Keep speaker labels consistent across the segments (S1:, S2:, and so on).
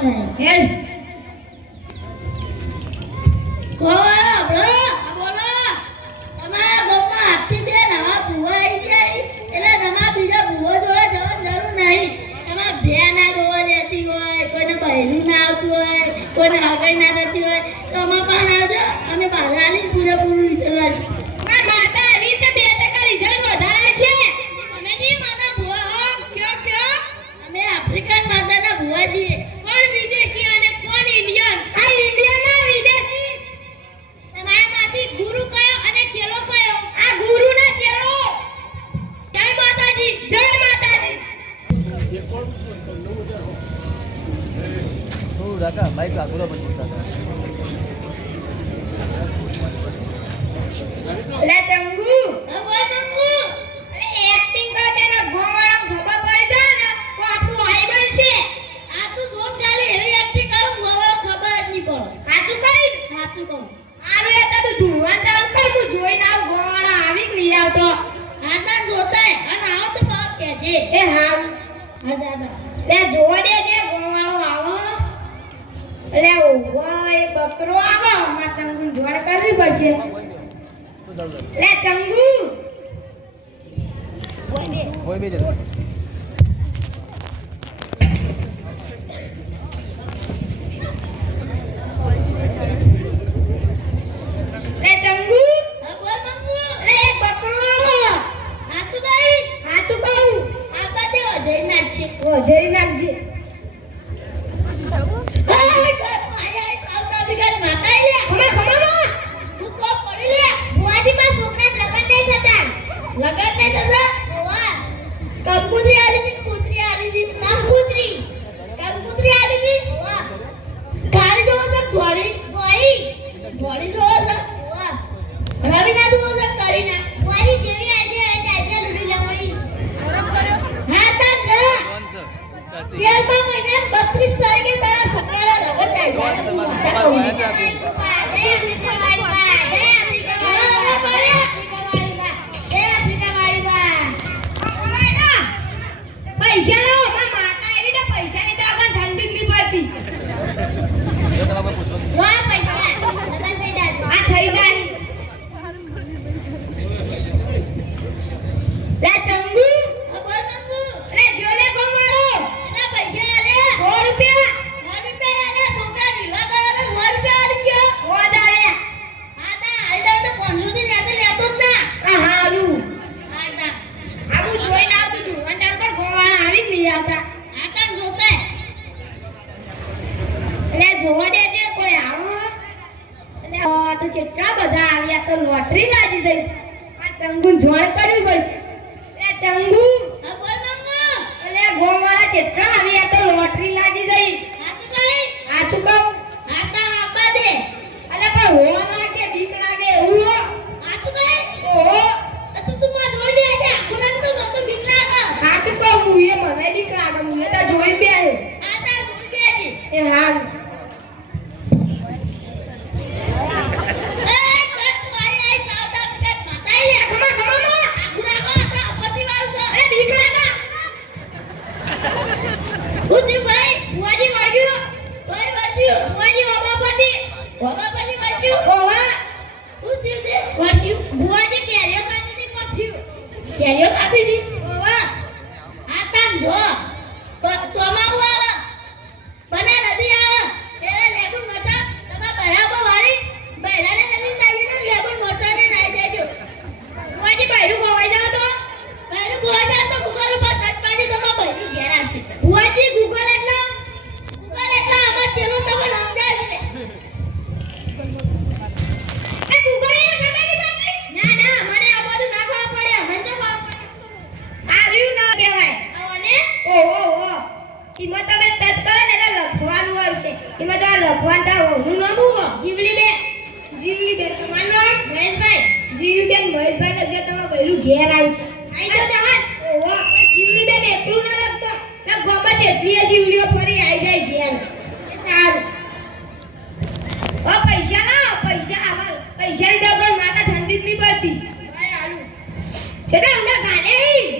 S1: આપણે બે નવા ભૂવા આવી જાય એટલે તમારા બીજા ભૂવો જોડે જવાની જરૂર નહીં. તમારા બે ના જોવા જતી હોય, કોઈને બહેલું ના આવતું હોય, કોઈને હગાઈ ના થતી હોય. તો અમારા પાસે આવજો. અમે બહાર આવીને પૂરેપૂરું
S2: વિચારવા 买
S1: 不到
S2: 东 એટલે ઓવા બકરો, આવે, અમાર ચંગુ જોડ કરવી પડશે. લે ચંગુ. કોઈ બે
S1: કોઈ બે
S2: ঝড়টা કમાન્ડર
S1: મહેશભાઈ
S2: જીવીબેન ફરી આઈ જાય ઘેર. સારું. ઓ પૈસા પૈસા આવા પૈસા ની ડબલ માતા ઠંડી જ નહીં પડતી. અરે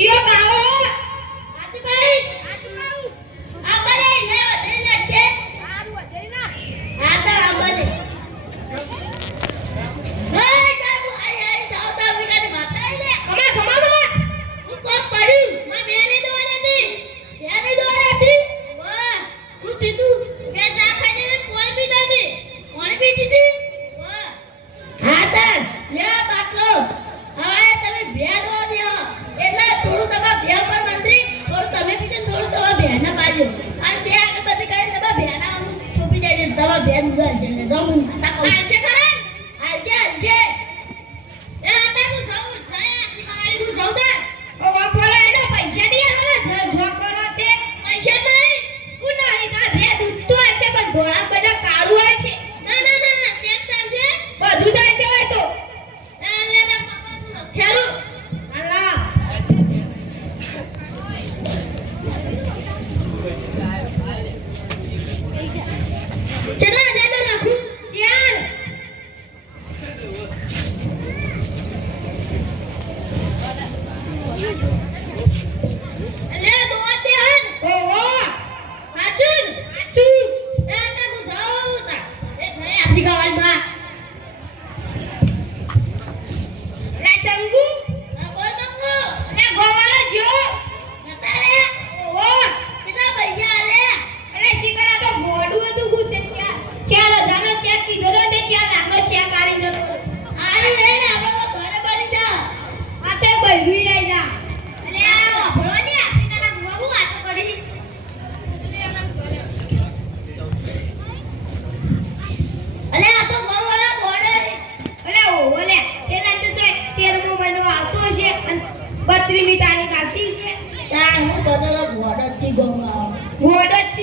S1: E eu tava તારીખ આવતી છે?
S3: ત્યાં હું
S1: બધો
S3: ઘોડો જ
S1: ગમો ઘોડો જ